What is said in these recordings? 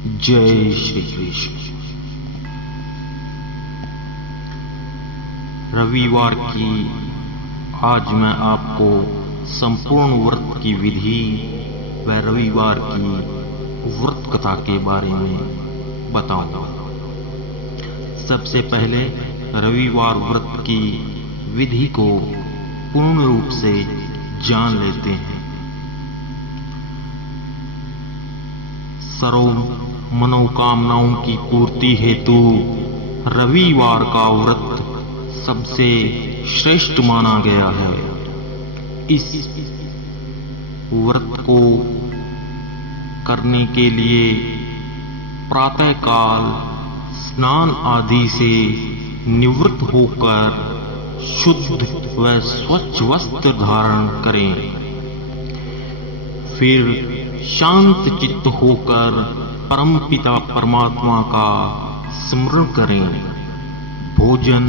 जय श्री कृष्ण। रविवार की आज मैं आपको संपूर्ण व्रत की विधि व रविवार की व्रत कथा के बारे में बताऊंगा। सबसे पहले रविवार व्रत की विधि को पूर्ण रूप से जान लेते हैं। सर्व मनोकामनाओं की पूर्ति हेतु रविवार का व्रत सबसे श्रेष्ठ माना गया है। इस व्रत को करने के लिए प्रातःकाल स्नान आदि से निवृत्त होकर शुद्ध व स्वच्छ वस्त्र धारण करें। फिर शांत चित्त होकर परमपिता परमात्मा का स्मरण करें। भोजन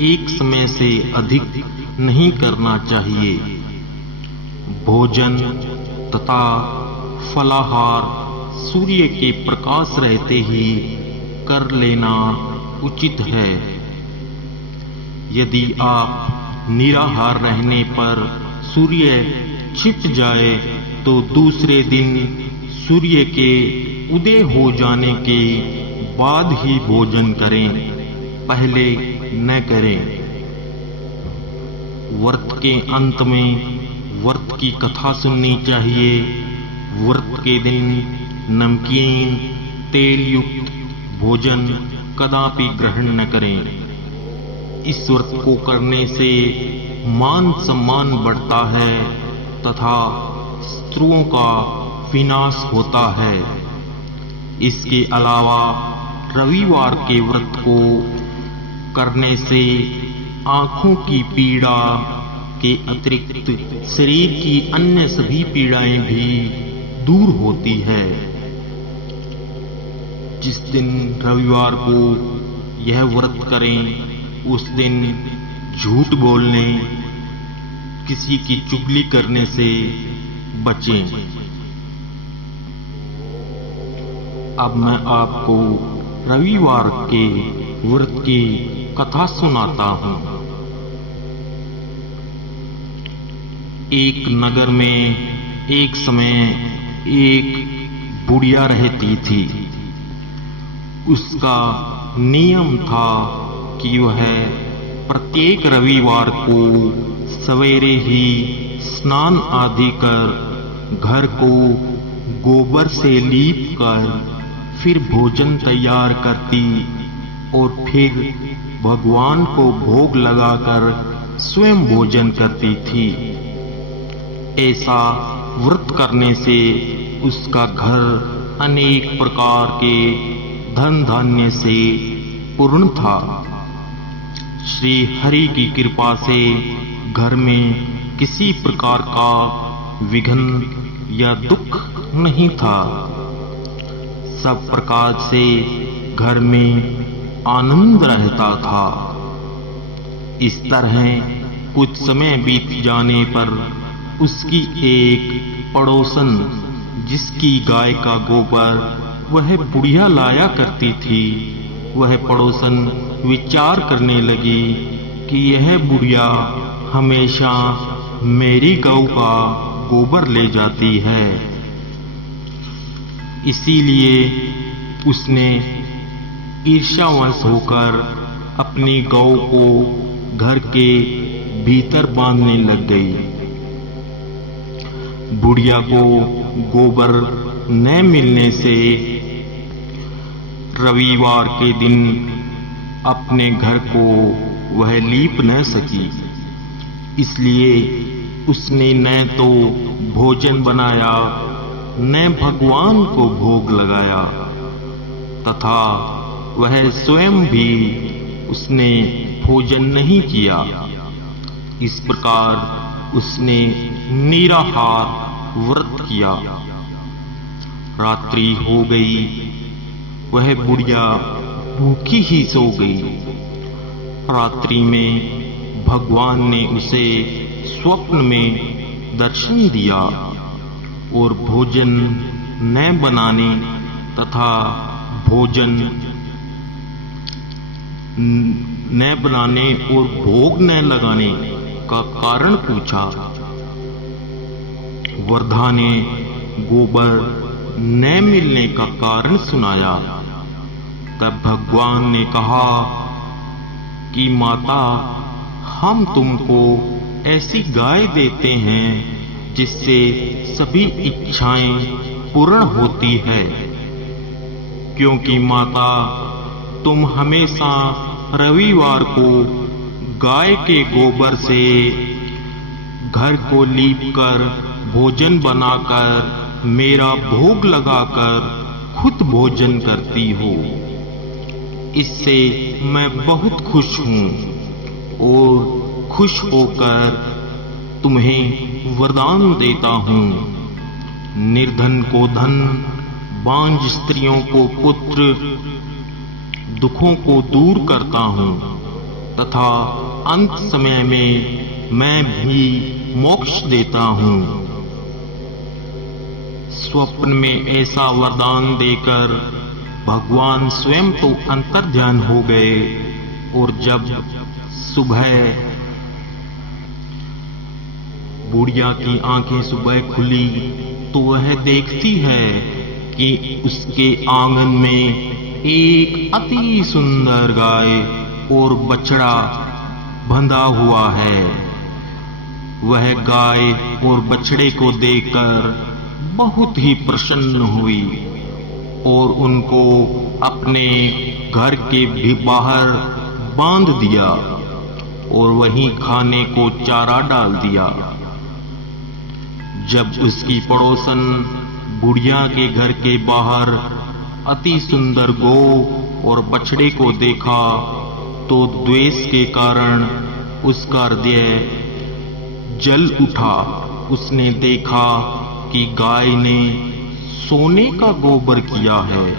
एक समय से अधिक नहीं करना चाहिए। भोजन तथा फलाहार सूर्य के प्रकाश रहते ही कर लेना उचित है। यदि आप निराहार रहने पर सूर्य छिप जाए तो दूसरे दिन सूर्य के उदय हो जाने के बाद ही भोजन करें, पहले न करें। व्रत के अंत में व्रत की कथा सुननी चाहिए। व्रत के दिन नमकीन तेल युक्त भोजन कदापि ग्रहण न करें। इस व्रत को करने से मान सम्मान बढ़ता है तथा शत्रुओं का विनाश होता है। इसके अलावा रविवार के व्रत को करने से आंखों की पीड़ा के अतिरिक्त शरीर की अन्य सभी पीड़ाएं भी दूर होती है। जिस दिन रविवार को यह व्रत करें उस दिन झूठ बोलने, किसी की चुगली करने से बचें। अब मैं आपको रविवार के व्रत की कथा सुनाता हूं। एक नगर में एक समय एक बुढ़िया रहती थी। उसका नियम था कि वह प्रत्येक रविवार को सवेरे ही स्नान आदि कर घर को गोबर से लीप कर फिर भोजन तैयार करती और फिर भगवान को भोग लगाकर स्वयं भोजन करती थी। ऐसा व्रत करने से उसका घर अनेक प्रकार के धन धान्य से पूर्ण था। श्री हरि की कृपा से घर में किसी प्रकार का विघ्न या दुख नहीं था। सब प्रकार से घर में आनंद रहता था। इस तरह कुछ समय बीत जाने पर उसकी एक पड़ोसन, जिसकी गाय का गोबर वह बुढ़िया लाया करती थी, वह पड़ोसन विचार करने लगी कि यह बुढ़िया हमेशा मेरी गौ का गोबर ले जाती है। इसीलिए उसने ईर्ष्यावश होकर अपनी गौ को घर के भीतर बांधने लग गई। बुढ़िया को गोबर न मिलने से रविवार के दिन अपने घर को वह लीप न सकी। इसलिए उसने न तो भोजन बनाया न भगवान को भोग लगाया तथा वह स्वयं भी उसने भोजन नहीं किया। इस प्रकार उसने निराहार व्रत किया। रात्रि हो गई, वह बुढ़िया भूखी ही सो गई। रात्रि में भगवान ने उसे स्वप्न में दर्शन दिया और भोजन न बनाने तथा भोजन न बनाने और भोग न लगाने का कारण पूछा। वर्धा ने गोबर न मिलने का कारण सुनाया। तब भगवान ने कहा कि माता, हम तुमको ऐसी गाय देते हैं जिससे सभी इच्छाएं पूर्ण होती है, क्योंकि माता तुम हमेशा रविवार को गाय के गोबर से घर को लीपकर भोजन बनाकर मेरा भोग लगाकर खुद भोजन करती हो। इससे मैं बहुत खुश हूं और खुश होकर तुम्हें वरदान देता हूं। निर्धन को धन, बांझ स्त्रियों को पुत्र, दुखों को दूर करता हूं तथा अंत समय में मैं भी मोक्ष देता हूं। स्वप्न में ऐसा वरदान देकर भगवान स्वयं तो अंतर्ध्यान हो गए और जब सुबह बुढ़िया की आंखें सुबह खुली तो वह देखती है कि उसके आंगन में एक अति सुंदर गाय और बछड़ा बंधा हुआ है। वह गाय और बछड़े को देखकर बहुत ही प्रसन्न हुई और उनको अपने घर के भी बाहर बांध दिया और वहीं खाने को चारा डाल दिया। जब उसकी पड़ोसन बुढ़िया के घर के बाहर अति सुंदर गौ और बछड़े को देखा तो द्वेष के कारण उसका हृदय जल उठा। उसने देखा कि गाय ने सोने का गोबर किया है,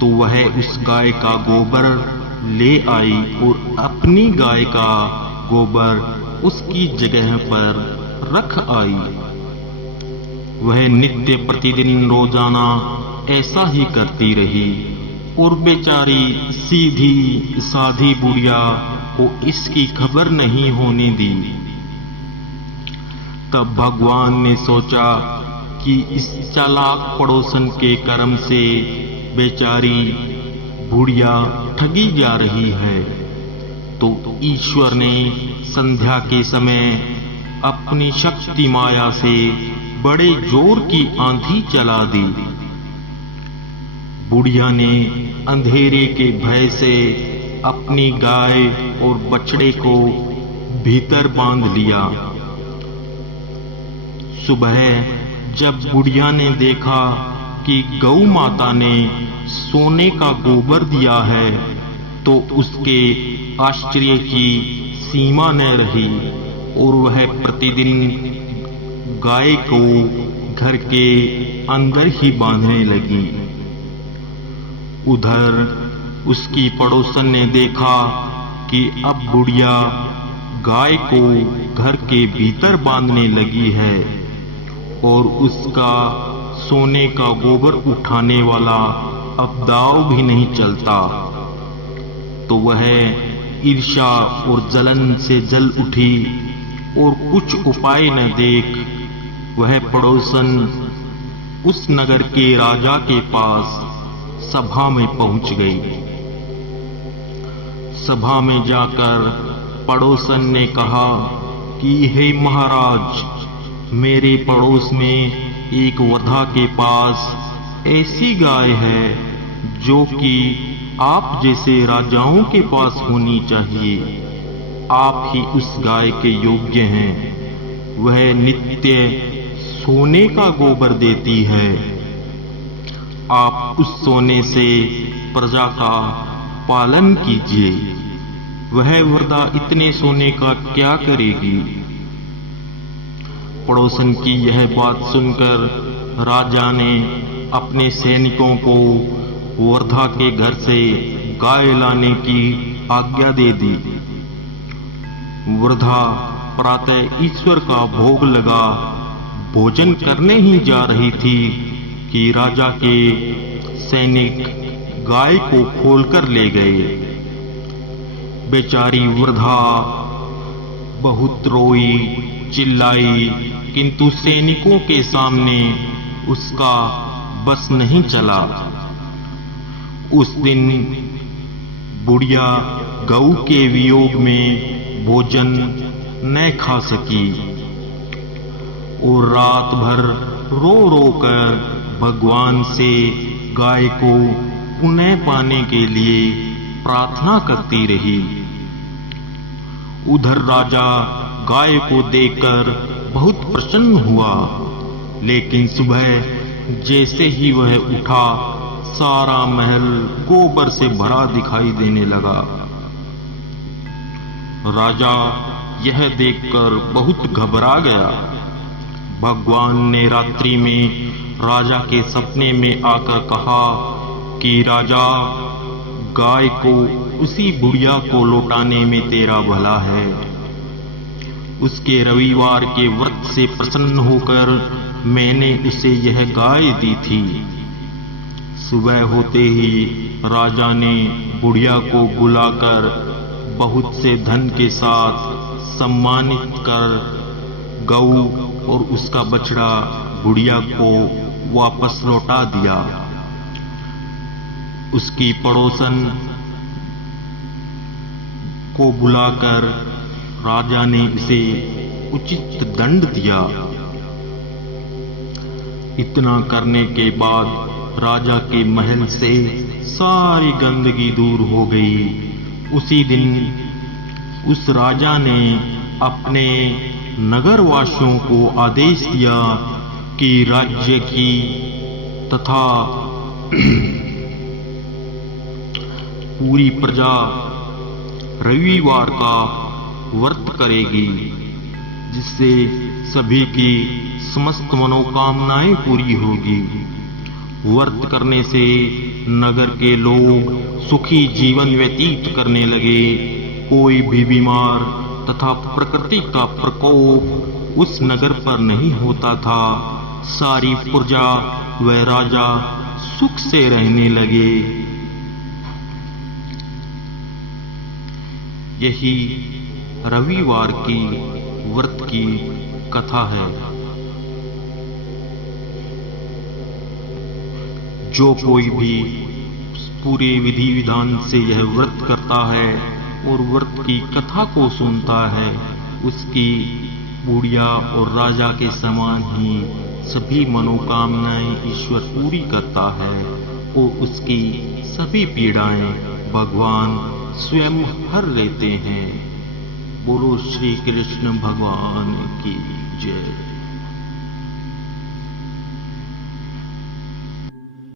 तो वह उस गाय का गोबर ले आई और अपनी गाय का गोबर उसकी जगह पर रख आई। वह नित्य प्रतिदिन रोजाना ऐसा ही करती रही और बेचारी सीधी साधी बुढ़िया को इसकी खबर नहीं होने दी। तब भगवान ने सोचा कि इस चालाक पड़ोसन के कर्म से बेचारी बुढ़िया ठगी जा रही है, तो ईश्वर ने संध्या के समय अपनी शक्ति माया से बड़े जोर की आंधी चला दी। बुढ़िया ने अंधेरे के भय से अपनी गाय और बछड़े को भीतर बांध लिया। सुबह जब बुढ़िया ने देखा कि गौ माता ने सोने का गोबर दिया है, तो उसके आश्चर्य की सीमा न रही और वह प्रतिदिन गाय को घर के अंदर ही बांधने लगी। उधर उसकी पड़ोसन ने देखा कि अब बुढ़िया गाय को घर के भीतर बांधने लगी है और उसका सोने का गोबर उठाने वाला अब दांव भी नहीं चलता, तो वह ईर्ष्या और जलन से जल उठी और कुछ उपाय न देख वह पड़ोसन उस नगर के राजा के पास सभा में पहुंच गई। सभा में जाकर पड़ोसन ने कहा कि हे महाराज, मेरे पड़ोस में एक वर्धा के पास ऐसी गाय है जो कि आप जैसे राजाओं के पास होनी चाहिए। आप ही उस गाय के योग्य हैं। वह नित्य सोने का गोबर देती है। आप उस सोने से प्रजा का पालन कीजिए। वह वर्धा इतने सोने का क्या करेगी? पड़ोसन की यह बात सुनकर राजा ने अपने सैनिकों को वर्धा के घर से गाय लाने की आज्ञा दे दी। वर्धा प्रातः ईश्वर का भोग लगा भोजन करने ही जा रही थी कि राजा के सैनिक गाय को खोलकर ले गए। बेचारी वृद्धा बहुत रोई, चिल्लाई, किंतु सैनिकों के सामने उसका बस नहीं चला। उस दिन बुढ़िया गऊ के वियोग में भोजन न खा सकी और रात भर रो रो कर भगवान से गाय को पुनः पाने के लिए प्रार्थना करती रही। उधर राजा गाय को देखकर बहुत प्रसन्न हुआ, लेकिन सुबह जैसे ही वह उठा, सारा महल गोबर से भरा दिखाई देने लगा। राजा यह देखकर बहुत घबरा गया। भगवान ने रात्रि में राजा के सपने में आकर कहा कि राजा, गाय को उसी बुढ़िया को लौटाने में तेरा भला है। उसके रविवार के व्रत से प्रसन्न होकर मैंने उसे यह गाय दी थी। सुबह होते ही राजा ने बुढ़िया को बुलाकर बहुत से धन के साथ सम्मानित कर गऊ और उसका बछड़ा बुढ़िया को वापस लौटा दिया। उसकी पड़ोसन को बुलाकर राजा ने इसे उचित दंड दिया। इतना करने के बाद राजा के महल से सारी गंदगी दूर हो गई। उसी दिन उस राजा ने अपने नगरवासियों को आदेश दिया कि राज्य की तथा पूरी प्रजा रविवार का व्रत करेगी, जिससे सभी की समस्त मनोकामनाएं पूरी होगी। व्रत करने से नगर के लोग सुखी जीवन व्यतीत करने लगे। कोई भी बीमार तथा प्रकृति का प्रकोप उस नगर पर नहीं होता था। सारी प्रजा व राजा सुख से रहने लगे। यही रविवार की व्रत की कथा है। जो कोई भी पूरे विधि विधान से यह व्रत करता है और व्रत की कथा को सुनता है, उसकी बुढ़िया और राजा के समान ही सभी मनोकामनाएं ईश्वर पूरी करता है और उसकी सभी पीड़ाएं भगवान स्वयं हर लेते हैं। बोलो श्री कृष्ण भगवान की जय।